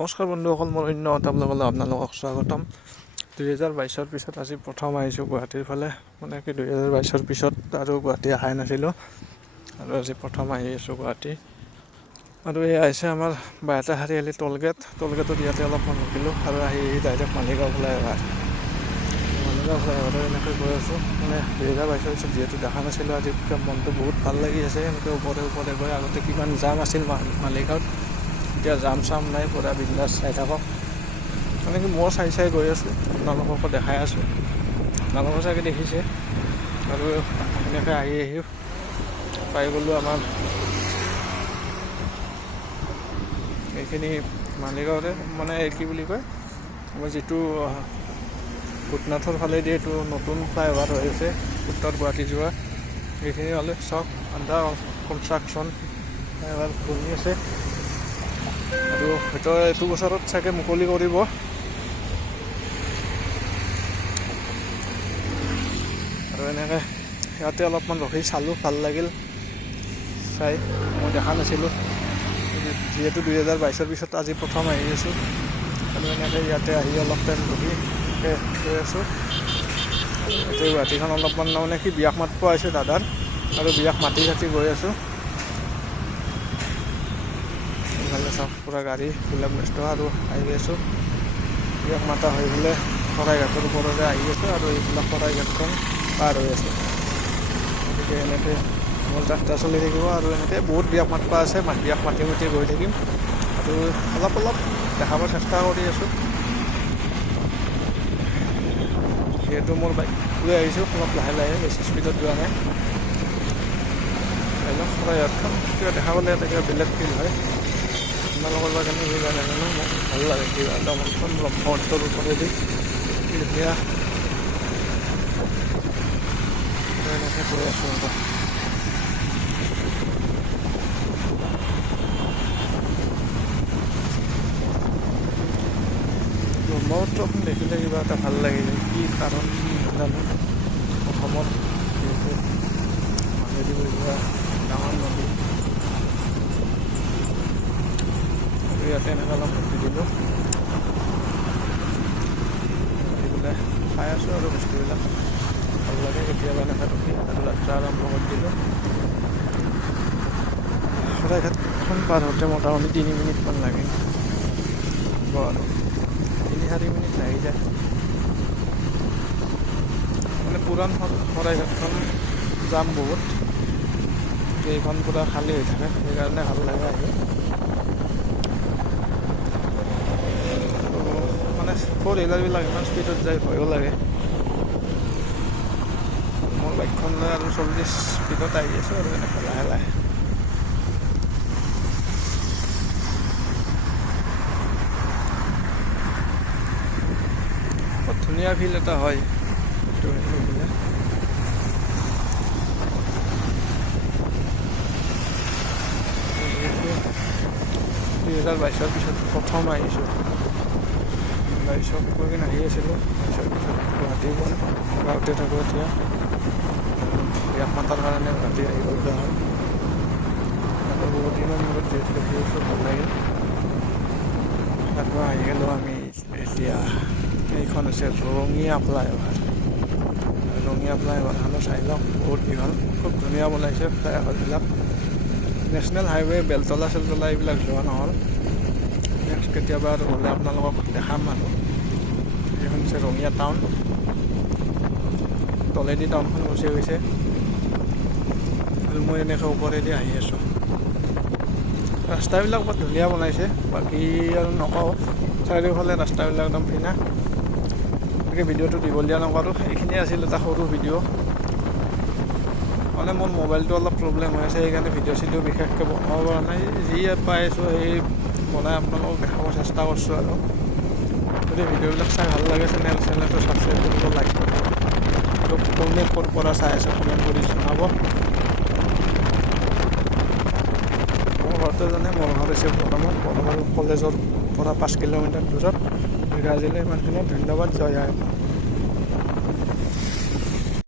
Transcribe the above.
নমস্কাৰ বন্ধুসকল, মোৰ অন্য এটা ব্লগলৈ আপোনালোকক স্বাগতম। 2022 পিছত আজি প্ৰথম আহিছোঁ গুৱাহাটীৰ ফালে। মানে কি 2022 পিছত আৰু গুৱাহাটী অহাই নাছিলোঁ, আৰু আজি প্ৰথম আহি আছোঁ গুৱাহাটী। আৰু এই আহিছে আমাৰ বাইহাটা চাৰিআলি টলগেটত ইয়াতে অলপমান ৰখিলোঁ আৰু আহি ডাইৰেক্ট মালিগাঁও ফ্লাইঅভাৰ এনেকৈ গৈ আছোঁ। মানে 2022 পিছত যিহেতু দেখা নাছিলোঁ, আজি মনটো বহুত ভাল লাগি আছে। এনেকৈ ওপৰে গৈ আগতে কিমান জাম আছিল মালিগাঁৱত, এতিয়া জাম চাম নাই, পুৰা বিন্দাছ চাই থাকক। মানে কি মই চাই গৈ আছোঁ, আপোনালোককো দেখাই আছোঁ, আপোনালোকে চাগে দেখিছে। আৰু এনেকৈ আহি পাই গ'লোঁ আমাৰ এইখিনি মালিগাঁৱৰে, মানে কি বুলি কয়, আমাৰ যিটো ভূটনাথৰ ফালেদি এইটো নতুন ফ্লাইঅভাৰ হৈ আছে উত্তৰ গুৱাহাটী যোৱা, এইখিনি হ'লে চব আণ্ডাৰ কনষ্ট্ৰাকশ্যন ফ্লাইঅভাৰ বনি আছে। আৰু হয়তো এইটো বছৰত চাগে মুকলি কৰিব। আৰু এনেকৈ ইয়াতে অলপমান ৰখি চালোঁ, ভাল লাগিল চাই। মই দেখা নাছিলোঁ, যিহেতু 2022 পিছত আজি প্ৰথম আহি আছোঁ। আৰু এনেকৈ ইয়াতে আহি অলপ টাইম ৰখি গৈ আছোঁ। এতিয়া গুৱাহাটীখন অলপমান মানে কি বিয়াক মাতিব আহিছোঁ দাদাৰ, আৰু বিয়াক মাতি গৈ আছোঁ। ইফালে চাওক পুৰা গাড়ীবিলাক ব্যস্ত, আৰু আহি আছোঁ বিয়াক মাতা হৈ পেলাই শৰাইঘাটৰ ওপৰলৈ আহি আছোঁ, আৰু এইবিলাক শৰাইঘাটখন পাৰ হৈ আছোঁ। গতিকে এনেকৈ মোৰ যাত্ৰা চলি থাকিব, আৰু এনেকৈ বহুত বিয়াক মাতিব আছে, বিয়াক মাতি গৈ থাকিম। আৰু অলপ দেখাবৰ চেষ্টা কৰি আছোঁ। যিহেতু মোৰ বাইক লৈ আহিছোঁ, অলপ লাহে বেছি স্পীডত যোৱা নাই। শৰাইঘাটখন কিবা দেখা পালে এটা কিবা বেলেগ ফিল হয়। আপোনালোকৰ বা কেনে কিবা নাজানো, মোক ভাল লাগে কিবা এটা মনখন ব্ৰহ্মপুত্ৰৰ ওপৰেদি ধুনীয়া। এনেকৈ গৈ আছোঁ আৰু ব্ৰহ্মপুত্ৰখন দেখিলে কিবা এটা ভাল লাগি যায়, কি কাৰণ নাজানো। অসমত যিহেতু মাজেদি বৈ যোৱা ডাঙৰ নদী, আৰু ইয়াতে এনেকৈ অলপ ৰখি দিলোঁ, এইবিলাক খাই আছোঁ আৰু বস্তুবিলাক ভাল লাগে কেতিয়াবা এনেকৈ ৰখি। আৰু যাত্ৰা আৰম্ভ কৰি দিলোঁ। শৰাইঘাটখন পাৰ হওঁতে মোটামুটি 3 মিনিটমান লাগে, আৰু 3-4 মিনিট লাগি যায়। মানে পুৰাণ শৰাইঘাটখন জাম বহুত, এইখন পূৰা খালী হৈ থাকে, সেইকাৰণে ভাল লাগে আহি। মানে 4 হুইলাৰবিলাক ইমান স্পীডত যায়, ভয়ো লাগে। মোৰ বাইকখন লৈ আৰু 40 স্পীডত আহি আছোঁ, আৰু এনেকৈ লাহে বহুত ধুনীয়া ফিল এটা হয় সেইটো দেখিলে। 2022 পিছত প্ৰথম আহিছোঁ। 22 কৈ কিনে আহি আছিলোঁ, 22 পিছত গুৱাহাটীৰ পৰা গাঁৱতে থাকোঁ এতিয়া। বিয়াক মাতাৰ কাৰণে গুৱাহাটী আহিবলগীয়া হয়, আৰু বহুত দিনৰ মূৰত যিহেতু দেখি আছোঁ, ভাল লাগিল। তাৰপৰা আহি গ'লোঁ আমি এতিয়া। এইখন হৈছে ৰঙিয়া ফ্লাইঅভাৰ। ৰঙিয়া ফ্লাইঅভাৰখনো চাই লওক, বহুত দীঘল, খুব ধুনীয়া বনাইছে ফ্লাইঅভাৰবিলাক। নেশ্যনেল হাইৱে বেলতলা চেলতলা এইবিলাক যোৱা নহ'ল, নেক্সট কেতিয়াবা আৰু গ'লে আপোনালোকক দেখাম। আৰু এইখন হৈছে ৰঙিয়া টাউন, তলেদি টাউনখন গুচি গৈছে, আৰু মই এনেকৈ ওপৰেদি আহি আছোঁ। ৰাস্তাবিলাক বৰ ধুনীয়া বনাইছে, বাকী আৰু নকওঁ। চাৰিওফালে ৰাস্তাবিলাক একদম ফিনা। গতিকে ভিডিঅ'টো দীঘলীয়া নকৰোঁ, এইখিনিয়ে আছিল এটা সৰু ভিডিঅ'। মানে মোৰ মোবাইলটো অলপ প্ৰব্লেম হৈ আছে, সেইকাৰণে ভিডিঅ' বিশেষকৈ বনাব পৰা নাই। যি পাই আছোঁ সেই বনাই আপোনালোকক দেখাব চেষ্টা কৰিছোঁ। আৰু যদি ভিডিঅ'বিলাক চাই ভাল লাগে, চেনেলটো ছাবস্ক্ৰাইব কৰিব, লাইক কৰিব, আৰু কোনে ক'ৰ পৰা চাই আছে কমেণ্ট কৰি জনাব। মোৰ ঘৰটো জানে, মোৰ ঘৰ হৈছে বৰগাঁও কলেজৰ পৰা 5 কিলোমিটাৰ দূৰত। আজিলৈ ইমানখিনি, ধন্যবাদ, জয় আই।